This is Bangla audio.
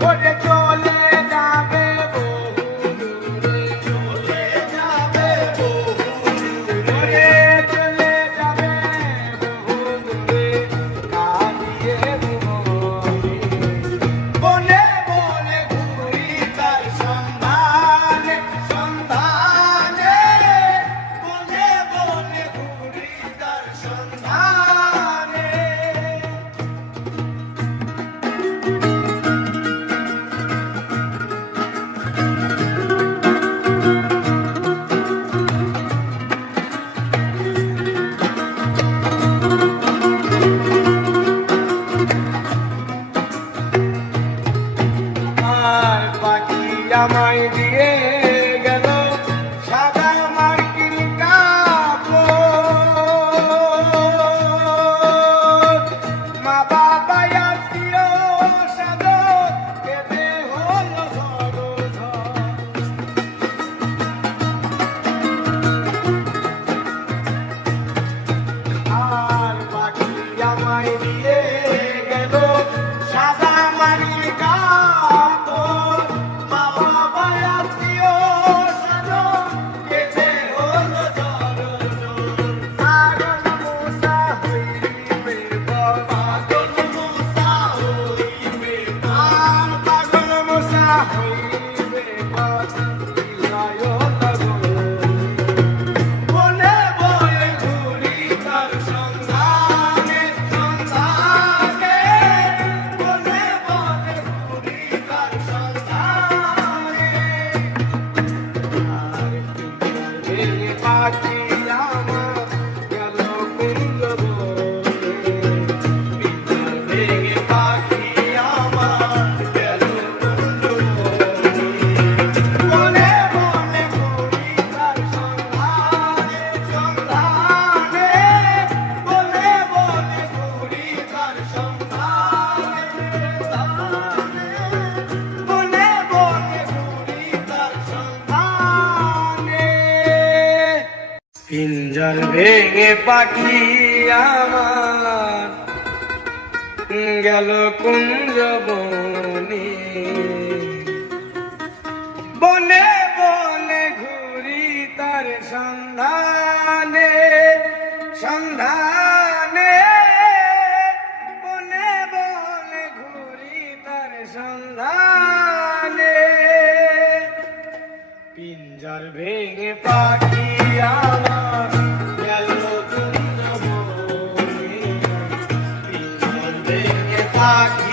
What Por I'm Yeah. জল ভেঙে পাখি আমার গেল কুঞ্জ বনে বনে বনে ঘুরি তার সন্ধানে সন্ধানে বনে বনে ঘুরি তার সন্ধানে পিঞ্জর ভেঙে পাখি আমার not